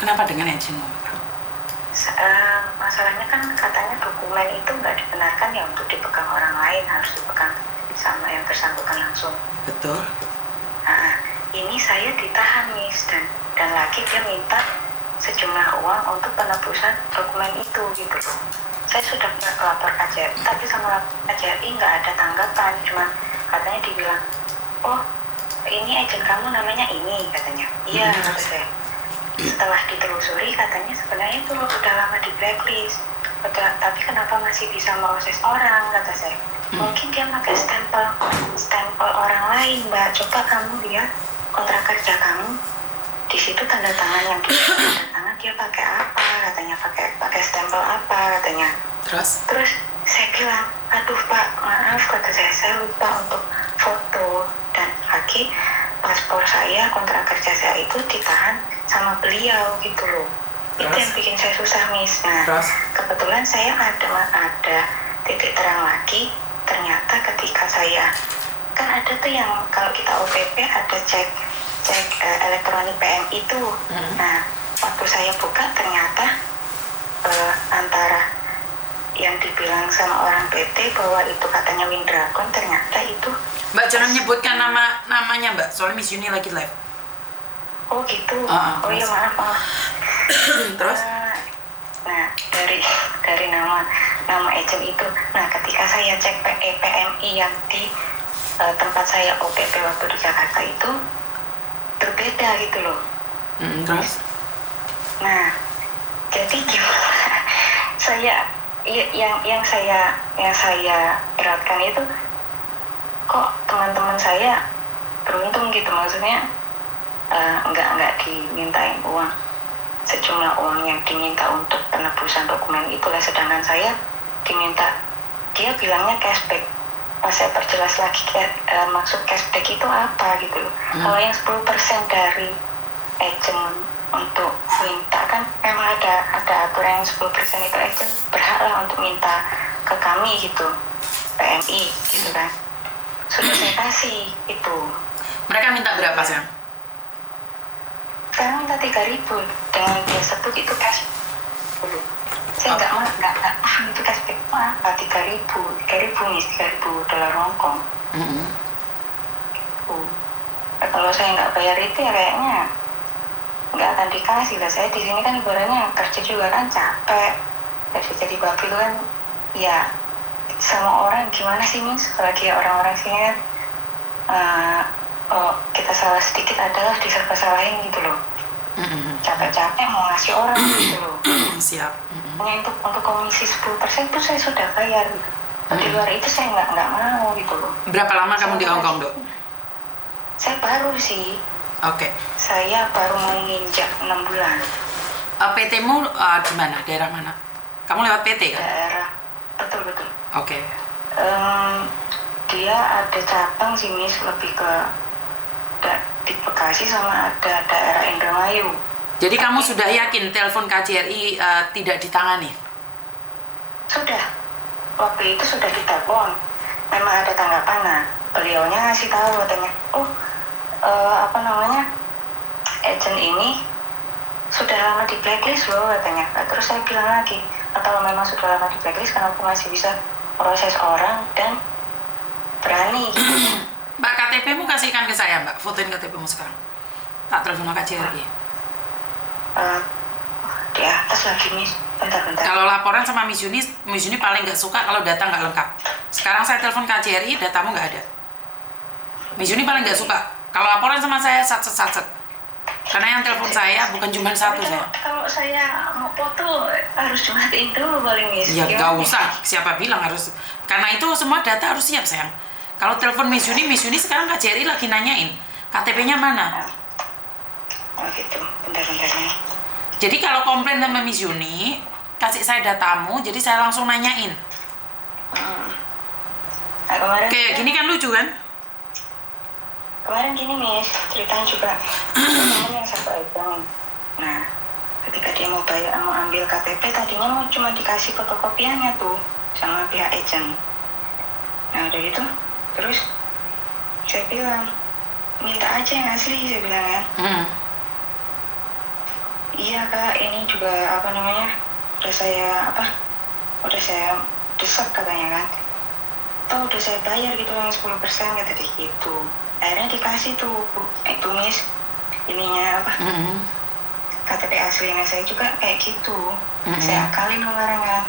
Kenapa dengan agentmu? Masalahnya kan katanya dokumen itu nggak dibenarkan ya untuk dipegang orang lain, harus dipegang sama yang bersangkutan langsung. Betul. Nah, ini saya ditahan Miss, dan lagi dia minta sejumlah uang untuk penebusan dokumen itu gitu loh. Saya sudah lapor KJRI, tapi sama KJRI nggak ada tanggapan, cuma katanya dibilang, oh ini agent kamu namanya ini, katanya. Iya, kata saya. Setelah ditelusuri katanya sebenarnya itu udah lama di blacklist, tapi kenapa masih bisa proses orang, kata saya. Mungkin dia pakai stempel orang lain, Mbak. Coba kamu lihat kontrak kerja kamu, di situ tanda tangan yang dia tanda tangan dia pakai apa, katanya pakai stempel apa, katanya. Terus saya bilang, aduh Pak, maaf, kata saya lupa untuk foto, dan lagi paspor saya, kontrak kerja saya itu ditahan sama beliau gitu loh. Itu yang bikin saya susah, Miss. Nah, kebetulan saya ada titik terang lagi. Ternyata ketika saya, kan ada tuh yang kalau kita OPP ada cek elektronik PMI itu. Nah, waktu saya buka ternyata antara yang dibilang sama orang PT bahwa itu katanya Windragon, ternyata itu. Mbak jangan nyebutkan namanya Mbak, soalnya Miss Uni lagi live. Oh gitu. Oh iya, maaf. Terus? Nah, dari nama agent itu. Nah, ketika saya cek PMI yang di tempat saya OPP waktu di Jakarta itu berbeda gitu loh. Terus? Nah, jadi gimana? yang saya beratkan itu, kok teman-teman saya beruntung gitu, maksudnya nggak dimintain uang sejumlah uang yang diminta untuk penebusan dokumen itulah, sedangkan saya diminta, dia bilangnya cashback. Pas saya perjelas lagi maksud cashback itu apa gitu loh. Kalau yang 10% dari agent untuk minta, kan memang ada aturan yang 10% itu agent berhak lah untuk minta ke kami gitu, PMI gitu kan. Sudah saya kasih itu. Mereka minta berapa sih? Sekarang minta 3.000 dengan dia sebut itu cashback dulu. Saya nggak paham itu cashback itu apa. 3.000 nih, $3.000 Hongkong. Kalau saya nggak bayar itu ya kayaknya nggak akan dikasih lah. Saya di sini kan ibaratnya kerja juga kan capek, jadi babi kan ya sama orang gimana sih Miss, kalau dia orang-orang sini kan kita salah sedikit adalah diserba salahin gitu loh. Capek-capek mau ngasih orang gitu loh. Siap. Untuk komisi 10% itu saya sudah bayar gitu. Di luar itu saya nggak mau gitu loh. Berapa lama kamu di Hong Kong, Dok? Saya baru sih. Oke. Saya baru mau nginjak 6 bulan. PT-mu di mana? Daerah mana? Kamu lewat PT kan? Daerah, betul. Oke. Dia ada cabang sih Miss, lebih ke di Bekasi sama ada daerah Indramayu. Jadi kamu sudah yakin telepon KJRI tidak ditangani? Sudah. Waktu itu sudah ditelepon. Memang ada tanggapan. Nah, beliaunya ngasih tahu katanya, agent ini sudah lama di blacklist loh katanya. Nah, terus saya bilang lagi, kalau memang sudah lama di blacklist, kenapa masih bisa proses orang dan berani gitu. Mbak, KTP-mu kasihkan ke saya, Mbak. Fotoin KTP-mu sekarang. Tak telepon KJRI. Di atas lagi, Miss. Bentar. Kalau laporan sama Miss Uni paling nggak suka kalau data nggak lengkap. Sekarang saya telepon KJRI, datamu nggak ada. Miss Uni paling nggak suka kalau laporan sama saya satset. Karena yang telepon saya bukan cuma satu saya. Kalau saya mau foto harus jumatin dulu paling, Miss. Ya nggak usah. Siapa bilang harus? Karena itu semua data harus siap, sayang. Kalau telepon Miss Uni sekarang KJRI lagi nanyain KTP-nya mana. Oh gitu, bentar. Jadi kalau komplain sama Miss Uni, kasih saya datamu, jadi saya langsung nanyain. Nah, kemarin kayak gini kan lucu kan? Kemarin gini Miss, ceritanya juga temen yang satu agent. Nah, ketika dia mau ambil KTP, tadinya mau cuma dikasih fotokopiannya tuh sama pihak agent. Nah udah gitu, terus saya bilang minta aja yang asli, saya bilang ya. Iya kak, ini juga apa namanya, udah saya desak katanya kan, toh udah saya bayar gitu yang 10% kata dia gitu. Akhirnya dikasih tuh itu Miss ininya apa, KTP aslinya saya juga kayak gitu. Saya akalin kemarin kan.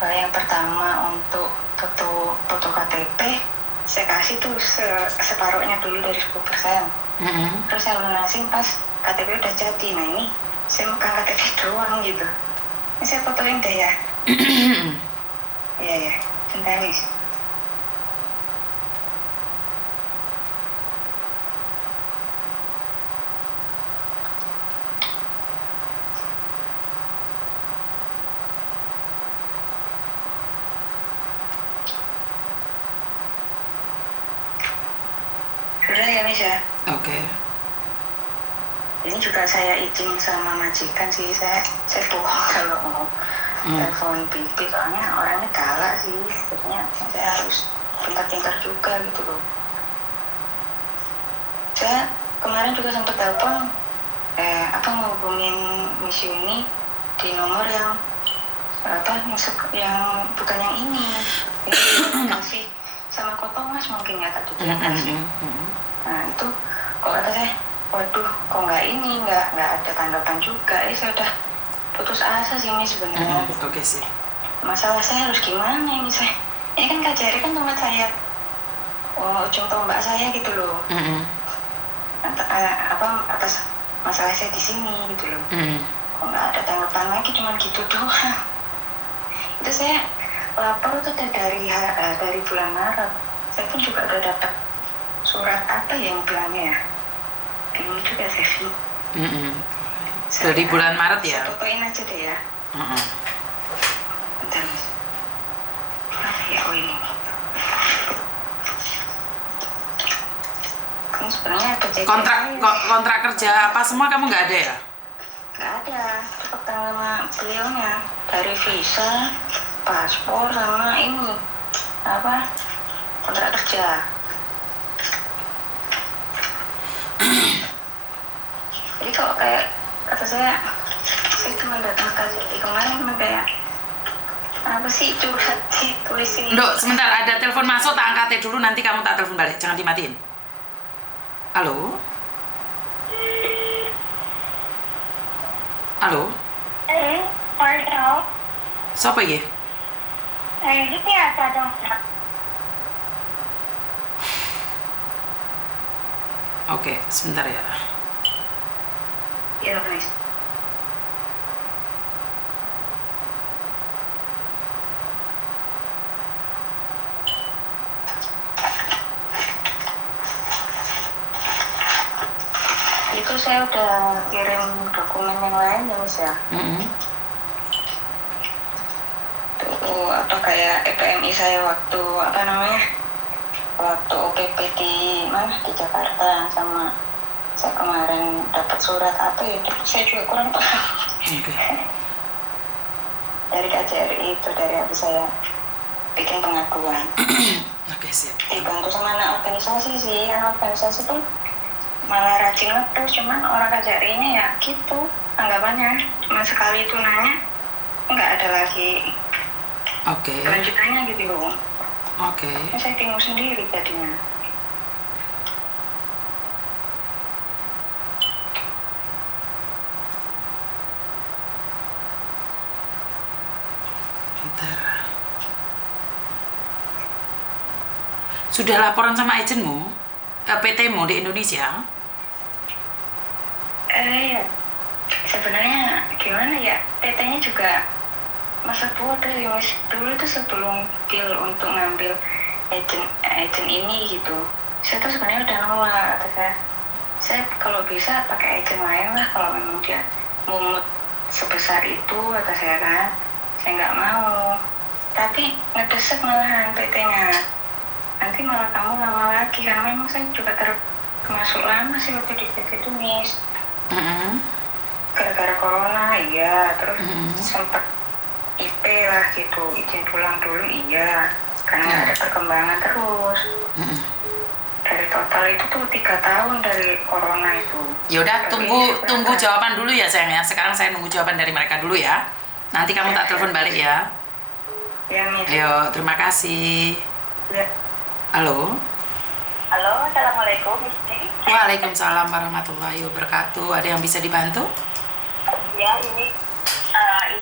Yang pertama untuk foto KTP saya kasih tuh separuhnya dulu dari 10%. Terus saya lunasin pas KTP udah jadi. Nah ini saya megang KTP doang gitu. Ini saya fotoin deh ya. Iya ya, bentar nih. Sudah ya Miss ya. Oke. Ini juga saya izin sama majikan sih, saya bohong kalau mau telepon bibi, soalnya orangnya galak sih, jadinya saya harus pintar-pintar juga gitu loh. Saya kemarin juga sempat telepon ngehubungin Miss Yuni di nomor yang yang bukan yang ini kasih sama Kotomas mungkin ya tadi dia kasih. Nah itu kok kata saya, waduh kok nggak ada tanggapan juga. Saya udah putus asa sih ini sebenarnya. Oke sih. Masalah saya harus gimana ini saya? Ini kan Kak Jari kan tempat saya, ujung tombak saya gitu loh. Atas masalah saya di sini gitu loh. Kok nggak ada tanggapan lagi, cuma gitu doang. Itu saya lapor itu dari bulan Maret. Saya pun juga udah dapat surat apa yang bilangnya ya, bingung juga saya sih. Dari bulan Maret ya. Saya fotoin aja deh ya. Bentar Mas. Ya ini. Ini sebenarnya ada kontrak kerja apa semua kamu nggak ada ya? Nggak ada. Cukup sama beliaunya dari visa, paspor sama ini apa kontrak kerja. Jadi kalau kayak kata saya cuma datang ke kemarin cuma kayak apa sih curhat ditulisin. Dok, sebentar ada telepon masuk, tak angkat dulu, nanti kamu tak telepon balik, jangan dimatiin. Halo? Halo? Halo. Siapa ya? Ini biasa dong. Oke, sebentar ya. Iya, guys. Itu saya udah kirim dokumen yang lain ya Mas ya. Tuh atau kayak EPMI saya waktu waktu OPP di di Jakarta, sama saya kemarin dapat surat apa ya, saya juga kurang paham. Dari KJRI itu, dari aku saya bikin pengakuan. Siap. Dibantu sama anak organisasi sih, anak organisasi tuh malah rajin ngepost, cuman orang KJRI-nya ya gitu anggapannya, cuma sekali itu nanya nggak ada lagi kelanjutannya gitu loh. Saya bingung sendiri jadinya. Bentar. Sudah laporan sama agenmu, PT-mu di Indonesia? Ya. Sebenarnya gimana ya, PT-nya juga masa bodoh ya Mas. Dulu itu sebelum deal untuk ngambil agent ini gitu, saya tuh sebenarnya udah nolak, kata saya kalau bisa pakai agent lain lah, kalau memang dia mungut sebesar itu, kata saya kan, saya nggak mau. Tapi ngedesek malahan PT-nya, nanti malah kamu lama lagi, karena memang saya juga termasuk lama sih waktu di PT itu Miss. Gara-gara corona iya, terus sempat IP lah gitu, izin pulang dulu iya, karena ada perkembangan terus. Dari total itu tuh 3 tahun dari corona itu. Ya udah, Tapi tunggu sebenarnya- jawaban dulu ya sayang ya. Sekarang saya nunggu jawaban dari mereka dulu ya. Nanti kamu tak telepon balik ya. Ya, Miss. Ayo, terima kasih. Ya. Halo. Halo, assalamualaikum, Miss. Waalaikumsalam warahmatullahi wabarakatuh. Ada yang bisa dibantu? Ya, ini